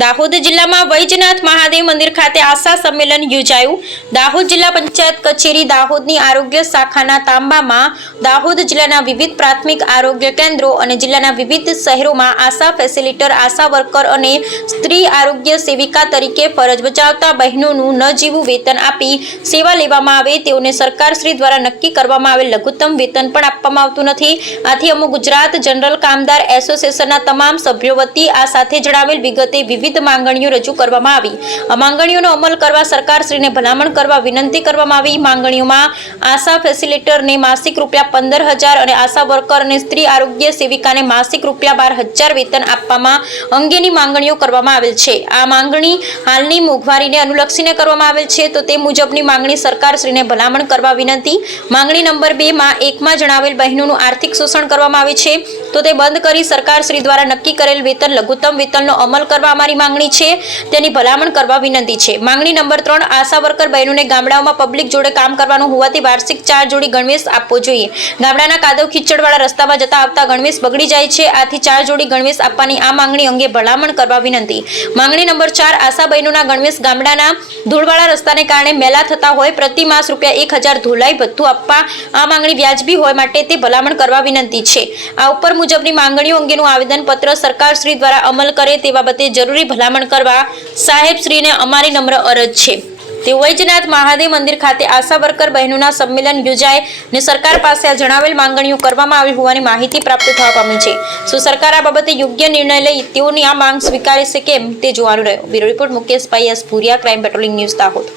દાહોદ જિલ્લામાં વૈજનાથ મહાદેવ મંદિર ખાતે આશા સંમેલન યોજાયું. દાહોદ જિલ્લા પંચાયત કચેરી દાહોદની આરોગ્ય શાખાના તાંબામાં દાહોદ જિલ્લાના વિવિધ પ્રાથમિક આરોગ્ય કેન્દ્રો અને જિલ્લાના વિવિધ શહેરોમાં આશા ફેસિલિટર, આશા વર્કર અને સ્ત્રી આરોગ્ય સેવિકા તરીકે ફરજ બજાવતા બહેનોનું ન જીવું વેતન આપી સેવા લેવામાં આવે તેઓને સરકારશ્રી દ્વારા નક્કી કરવામાં આવેલ લઘુત્તમ વેતન પણ આપવામાં આવતું નથી. આથી અમુક ગુજરાત જનરલ કામદાર એસોસિએશનના તમામ સભ્યો વતી આ સાથે જણાવેલ વિગતે વિવિધ માંગણીઓ રજૂ કરવામાં આવી. માંગણીઓનો અમલ કરવા સરકારશ્રીને ભલામણ કરવા વિનંતી કરવામાં આવી. માંગણીઓમાં આશા ફેસિલિટરને માસિક રૂપિયા પંદર હજાર અને આશા વર્કર અને સ્ત્રી આરોગ્ય સેવિકાને માસિક રૂપિયા બાર હજાર વેતન આપવામાં અંગેની માંગણીઓ કરવામાં આવેલ છે. આ માંગણી હાલની મોંઘવારીને અનુલક્ષીને કરવામાં આવેલ છે. તો તે મુજબની માંગણી સરકારશ્રીને ભલામણ કરવા વિનંતી. માંગણી નંબર બેમાં એકમાં જણાવેલ બહેનોનું આર્થિક શોષણ કરવામાં આવે છે. તો તે બંધ કરી સરકારશ્રી દ્વારા નક્કી કરેલ વેતન લઘુત્તમ વેતનનો અમલ કરવા અમારી માંગણી છે. તેની ભલામણ કરવા વિનંતી છે. માંગણી નંબર ત્રણ, આશા વર્કર બહેનોને ગામડાઓમાં પબ્લિક જોડે કામ કરવાનું હોવાથી વાર્ષિક ચાર જોડી ગણવેશ આપવો જોઈએ. ગામડાના કાદવ ખીચડવાળા રસ્તામાં જતા આવતા ગણવેશ બગડી જાય છે. આથી ચાર જોડી ગણવેશ આપવાની આ માંગણી અંગે ભલામણ કરવા વિનંતી. માંગણી નંબર ચાર, આશા બહેનોના ગણવેશ ગામડાના ધૂળવાળા રસ્તાને કારણે મેલા થતા હોય, પ્રતિ માસ રૂપિયા એક હજાર ધોલાઈ ભથ્થું આપવા આ માંગણી વ્યાજબી હોય માટે તે ભલામણ કરવા વિનંતી છે. આ ઉપર મુજબની માંગણીઓ અંગેનું આવેદનપત્ર સરકારશ્રી દ્વારા અમલ કરે તે બાબતે જરૂરી ભલામણ કરવા સાહેબશ્રીને અમારી નમ્ર અરજ છે. તે વૈજનાથ મહાદેવ મંદિર ખાતે આશા વર્કર બહેનોના સંમેલન યોજાય ને સરકાર પાસે આ જણાવેલ માંગણીઓ કરવામાં આવી હોવાની માહિતી પ્રાપ્ત થવા પામી છે. શું સરકાર આ બાબતે યોગ્ય નિર્ણય લઈ તેઓની આ માંગ સ્વીકારે છે કેમ તે જોવાનું રહ્યું. Bureau report Mukeshbhai S Bhuriya, crime patrolling news Dahod.